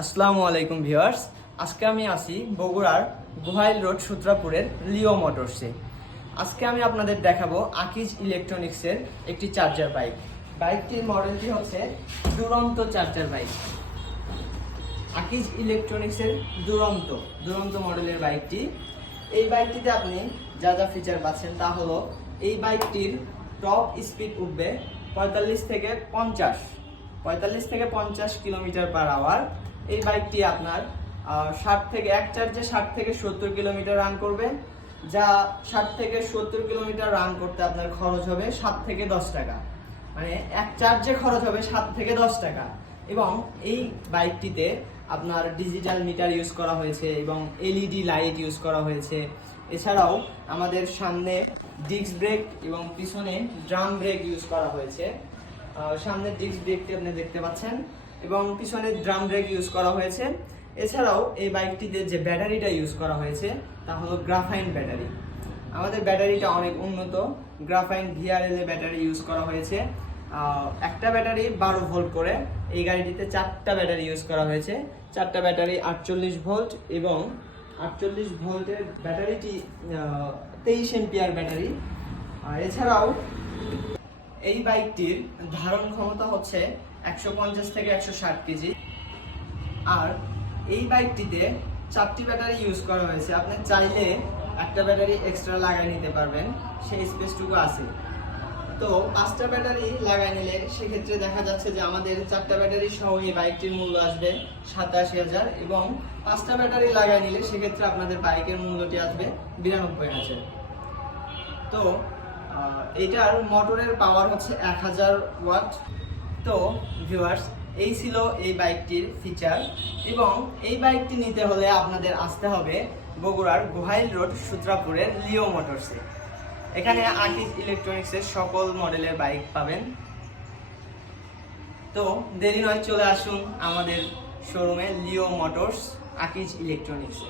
আসসালামু আলাইকুম ভিউয়ার্স। আজকে আমি আছি বগুড়ার গুহাইল রোড সূত্রাপুরের লিও মোটরসে। আজকে আমি আপনাদের দেখাবো আকিজ ইলেকট্রনিক্সের একটি চার্জার বাইক। বাইকটির মডেলটি হচ্ছে দুরন্ত চার্জার বাইক। আকিজ ইলেকট্রনিক্সের দুরন্ত দুরন্ত মডেলের বাইকটি। এই বাইকটিতে আপনি যা যা ফিচার পাচ্ছেন তা হলো এই বাইকটির টপ স্পিড উঠবে পঁয়তাল্লিশ থেকে পঞ্চাশ, পঁয়তাল্লিশ থেকে পঞ্চাশ কিলোমিটার পার আওয়ার এই বাইকটি আপনার ষাট থেকে এক চার্জে ষাট থেকে সত্তর কিলোমিটার রান করবে। যা ষাট থেকে সত্তর কিলোমিটার রান করতে আপনার খরচ হবে সাত থেকে দশ টাকা। মানে এক চার্জে খরচ হবে সাত থেকে দশ টাকা। এবং এই বাইকটিতে আপনার ডিজিটাল মিটার ইউজ করা হয়েছে এবং এলইডি লাইট ইউজ করা হয়েছে। এছাড়াও আমাদের সামনে ডিস্ক ব্রেক এবং পিছনে ড্রাম ব্রেক ইউজ করা হয়েছে। সামনের ডিস্ক ব্রেকটি আপনি দেখতে পাচ্ছেন। এবং পিছনে ড্রাম ব্রেক ইউজ করা হয়েছে। এছাড়াও এই বাইকটিতে যে ব্যাটারিটা ইউজ করা হয়েছে, তা হলো গ্রাফাইন ব্যাটারি আমাদের ব্যাটারিটা অনেক উন্নত। Graphene VRL A battery use করা হয়েছে। একটা ব্যাটারি বারো ভোল্ট করে। এই গাড়িটিতে চারটা ব্যাটারি ইউজ করা হয়েছে। চারটা ব্যাটারি আটচল্লিশ ভোল্ট এবং আটচল্লিশ ভোল্টের ব্যাটারিটি তেইশ এমপিআর ব্যাটারি। এছাড়াও এই বাইকটির ধারণ ক্ষমতা হচ্ছে একশো পঞ্চাশ থেকে একশো ষাট কেজি। আর এই বাইকটিতে চারটি ব্যাটারি ইউজ করা হয়েছে। আপনি চাইলে একটা ব্যাটারি এক্সট্রা লাগাই নিতে পারবেন, সেই স্পেসটুকু আছে। তো পাঁচটা ব্যাটারি লাগাই নিলে সেক্ষেত্রে দেখা যাচ্ছে যে আমাদের চারটা ব্যাটারি সহ এই বাইকটির মূল্য আসবে সাতাশি হাজার এবং পাঁচটা ব্যাটারি লাগাই নিলে সেক্ষেত্রে আপনাদের বাইকের মূল্যটি আসবে বিরানব্বই হাজার। তো এটার মোটরের পাওয়ার হচ্ছে এক হাজার ওয়াট তো ভিউয়ার্স এই ছিল এই বাইকটির ফিচার এবং এই বাইকটি নিতে হলে আপনাদের আসতে হবে বগুড়ার গোহাইল রোড, সূত্রাপুরের লিও মোটরসে এখানে আকিজ ইলেকট্রনিক্সের সকল মডেলের বাইক পাবেন। তো দেরি নয়, চলে আসুন আমাদের শোরুমে লিও মোটরস আকিজ ইলেকট্রনিক্সে